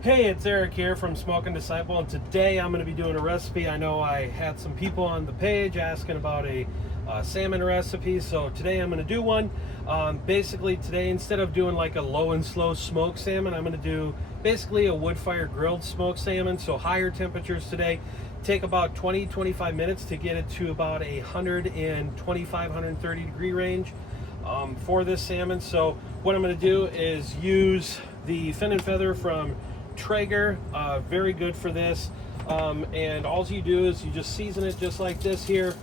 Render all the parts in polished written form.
Hey, it's Eric here from Smoking Disciple, and today I'm going to be doing a recipe. I know I had some people on the page asking about a salmon recipe, so today I'm going to do one. Basically, today instead of doing like a low and slow smoked salmon, I'm going to do basically a wood fire grilled smoked salmon, so higher temperatures today. Take about 20-25 minutes to get it to about a 125-130 degree range for this salmon. So what I'm going to do is use the fin and feather from Traeger, very good for this. And all you do is you just season it just like this here,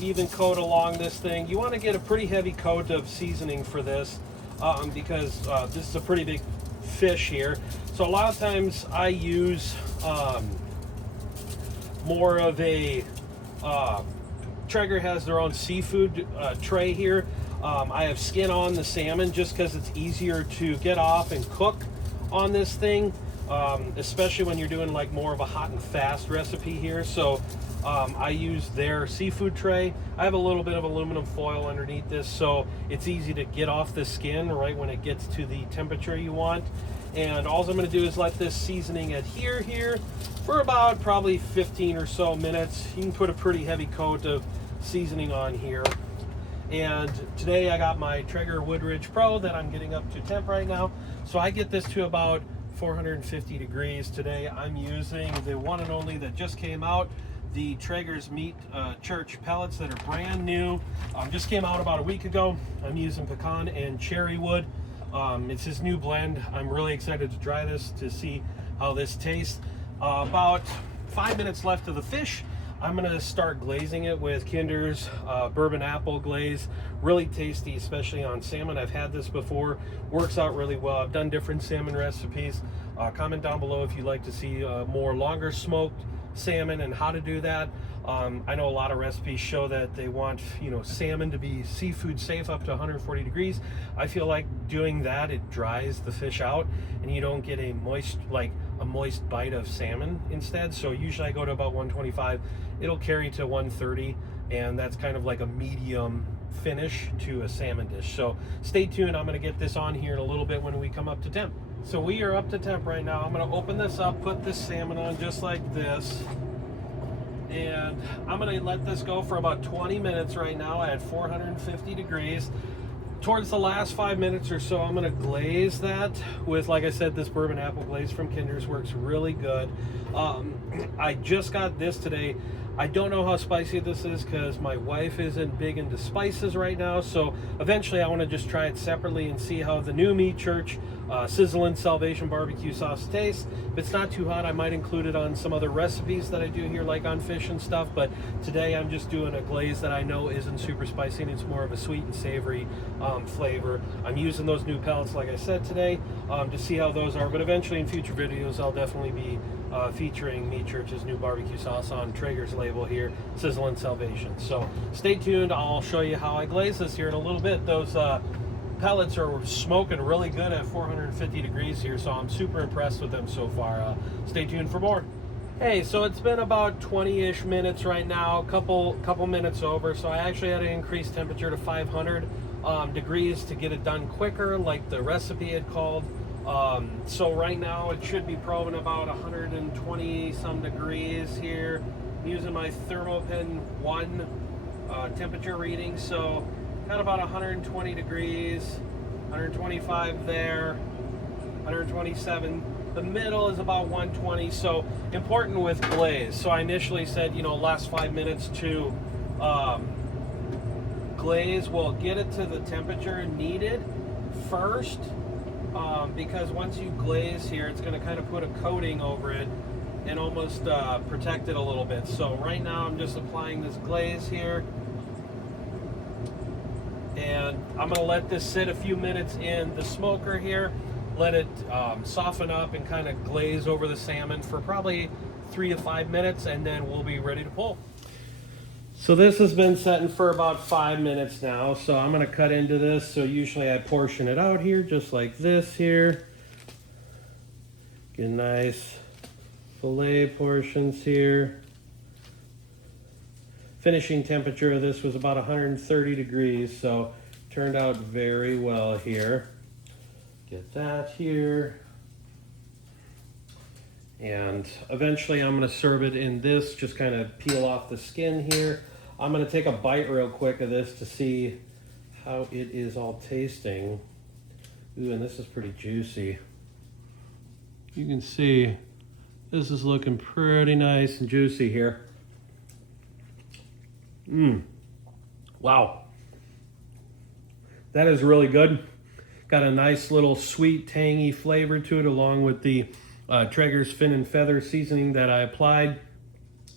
even coat along this thing. You want to get a pretty heavy coat of seasoning for this because this is a pretty big fish here. So a lot of times I use more of a Traeger has their own seafood tray here. I have skin on the salmon just because it's easier to get off and cook on this thing, especially when you're doing like more of a hot and fast recipe here. So I use their seafood tray. I have a little bit of aluminum foil underneath this, so it's easy to get off the skin right when it gets to the temperature you want. And all I'm going to do is let this seasoning adhere here for about probably 15 or so minutes. You can put a pretty heavy coat of seasoning on here. And today I got my Traeger Woodridge Pro that I'm getting up to temp right now. So I get this to about 450 degrees. Today I'm using the one and only that just came out, the Traeger's Meat Church pellets that are brand new. Just came out about a week ago. I'm using pecan and cherry wood. It's his new blend. I'm really excited to try this to see how this tastes. About 5 minutes left of the fish. I'm going to start glazing it with Kinder's bourbon apple glaze. Really tasty, especially on salmon. I've had this before. Works out really well. I've done different salmon recipes. Comment down below if you'd like to see more longer smoked salmon and how to do that. I know a lot of recipes show that they want, salmon to be seafood safe up to 140 degrees. I feel like doing that, it dries the fish out and you don't get a moist bite of salmon instead. So usually I go to about 125. It'll carry to 130, and that's kind of like a medium finish to a salmon dish. So stay tuned. I'm going to get this on here in a little bit when we come up to temp. So we are up to temp right now. I'm going to open this up, put this salmon on just like this, and I'm going to let this go for about 20 minutes right now at 450 degrees. Towards the last 5 minutes or so, I'm going to glaze that with, like I said, this bourbon apple glaze from Kinder's. Works really good. I just got this today. I don't know how spicy this is because my wife isn't big into spices right now, so eventually I want to just try it separately and see how the new Meat Church Sizzlin' Salvation barbecue sauce tastes. If it's not too hot, I might include it on some other recipes that I do here, like on fish and stuff, but today I'm just doing a glaze that I know isn't super spicy and it's more of a sweet and savory flavor. I'm using those new pellets, like I said, today to see how those are, but eventually in future videos I'll definitely be featuring Meat Church's new barbecue sauce on Traeger's label here, Sizzlin' Salvation. So stay tuned. I'll show you how I glaze this here in a little bit. Those pellets are smoking really good at 450 degrees here, so I'm super impressed with them so far. Stay tuned for more. Hey, so it's been about 20-ish minutes right now, couple minutes over, so I actually had to increase temperature to 500 degrees to get it done quicker, like the recipe had called. So right now it should be probing about 120 some degrees here. I'm using my Thermopen 1 temperature reading, so got about 120 degrees, 125 there, 127. The middle is about 120, so important with glaze. So I initially said, last 5 minutes to glaze. Well, get it to the temperature needed first. Because once you glaze here, it's going to kind of put a coating over it and almost protect it a little bit. So right now I'm just applying this glaze here, and I'm going to let this sit a few minutes in the smoker here, let it soften up and kind of glaze over the salmon for probably 3 to 5 minutes, and then we'll be ready to pull. So this has been setting for about 5 minutes now, so I'm going to cut into this. So usually I portion it out here just like this here. Get nice fillet portions here. Finishing temperature of this was about 130 degrees, so turned out very well here. Get that here. And eventually I'm gonna serve it in this, just kind of peel off the skin here. I'm gonna take a bite real quick of this to see how it is all tasting. Ooh, and this is pretty juicy. You can see this is looking pretty nice and juicy here. Wow. That is really good. Got a nice little sweet, tangy flavor to it, along with the Traeger's Fin and Feather seasoning that I applied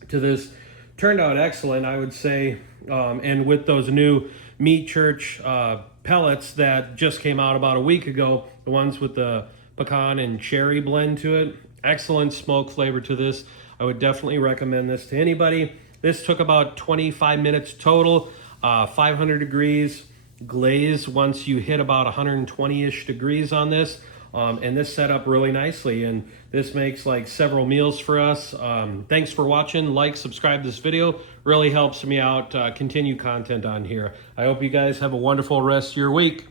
to this. Turned out excellent, I would say. And with those new Meat Church pellets that just came out about a week ago, the ones with the pecan and cherry blend to it, excellent smoke flavor to this. I would definitely recommend this to anybody. This took about 25 minutes total, 500 degrees glazed once you hit about 120-ish degrees on this. And this set up really nicely, and this makes like several meals for us. Thanks for watching. Like, subscribe this video. Really helps me out continue content on here. I hope you guys have a wonderful rest of your week.